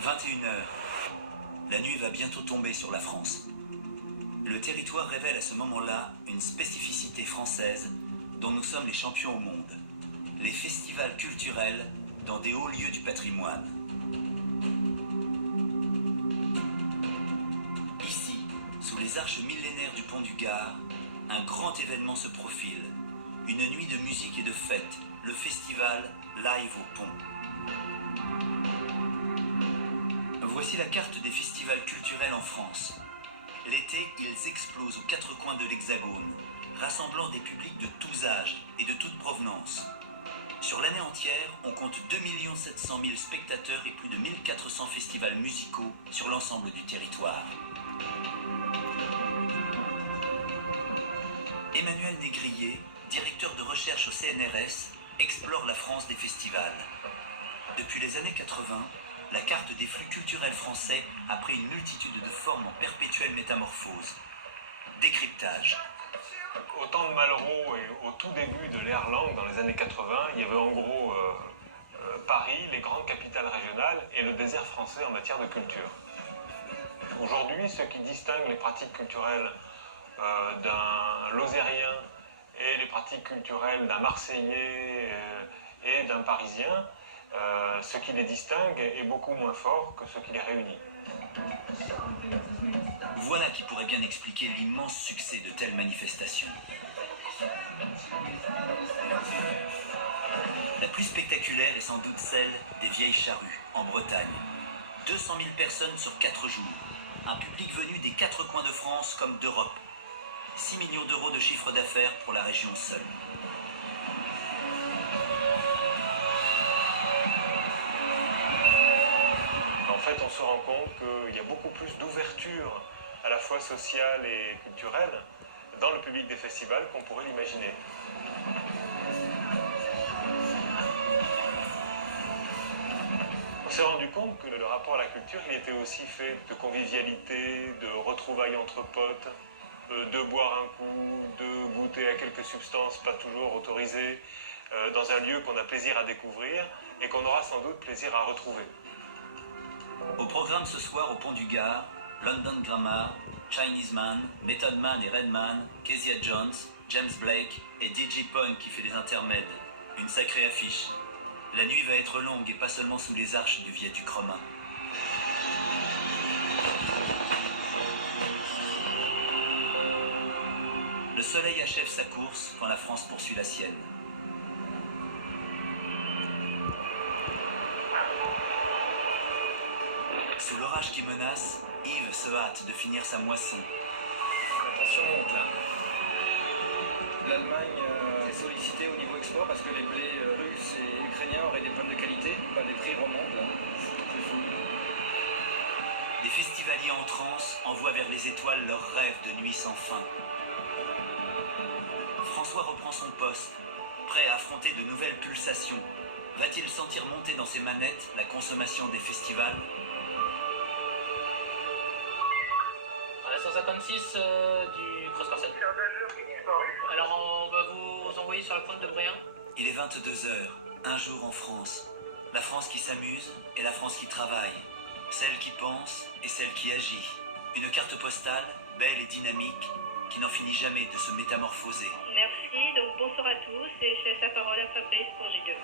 21h. La nuit va bientôt tomber sur la France. Le territoire révèle à ce moment-là une spécificité française dont nous sommes les champions au monde. Les festivals culturels dans des hauts lieux du patrimoine. Ici, sous les arches millénaires du pont du Gard, un grand événement se profile. Une nuit de musique et de fête, le festival Live au Pont. Voici la carte des festivals culturels en France. L'été, ils explosent aux quatre coins de l'Hexagone, rassemblant des publics de tous âges et de toute provenance. Sur l'année entière, on compte 2 700 000 spectateurs et plus de 1400 festivals musicaux sur l'ensemble du territoire. Emmanuel Négrier, directeur de recherche au CNRS, explore la France des festivals. Depuis les années 80, la carte des flux culturels français a pris une multitude de formes en perpétuelle métamorphose. Décryptage. Au temps de Malraux et au tout début de l'ère Lang, dans les années 80, il y avait en gros Paris, les grandes capitales régionales et le désert français en matière de culture. Aujourd'hui, ce qui distingue les pratiques culturelles d'un Lozérien et les pratiques culturelles d'un Marseillais et d'un Parisien, ce qui les distingue est beaucoup moins fort que ce qui les réunit. Voilà qui pourrait bien expliquer l'immense succès de telles manifestations. La plus spectaculaire est sans doute celle des Vieilles Charrues, en Bretagne. 200 000 personnes sur 4 jours. Un public venu des 4 coins de France comme d'Europe. 6 millions d'euros de chiffre d'affaires pour la région seule. En fait, on se rend compte qu'il y a beaucoup plus d'ouverture à la fois sociale et culturelle dans le public des festivals qu'on pourrait l'imaginer. On s'est rendu compte que le rapport à la culture, il était aussi fait de convivialité, de retrouvailles entre potes, de boire un coup, de goûter à quelques substances pas toujours autorisées, dans un lieu qu'on a plaisir à découvrir et qu'on aura sans doute plaisir à retrouver. Au programme ce soir au Pont du Gard, London Grammar, Chinese Man, Method Man et Redman, Kezia Jones, James Blake et DJ Pone qui fait des intermèdes. Une sacrée affiche. La nuit va être longue et pas seulement sous les arches du viaduc romain. Le soleil achève sa course quand la France poursuit la sienne. Sous l'orage qui menace, Yves se hâte de finir sa moisson. La tension monte là. L'Allemagne est sollicitée au niveau export parce que les blés russes et ukrainiens auraient des problèmes de qualité. Bah, les prix remontent là. C'est fou. Des festivaliers en transe envoient vers les étoiles leurs rêves de nuit sans fin. François reprend son poste, prêt à affronter de nouvelles pulsations. Va-t-il sentir monter dans ses manettes la consommation des festivals ? 156 du Cross Parcel. Alors on va vous envoyer sur la pointe de Bréant. Il est 22h, un jour en France. La France qui s'amuse et la France qui travaille. Celle qui pense et celle qui agit. Une carte postale, belle et dynamique, qui n'en finit jamais de se métamorphoser. Merci, donc bonsoir à tous et je laisse la parole à Fabrice pour J2.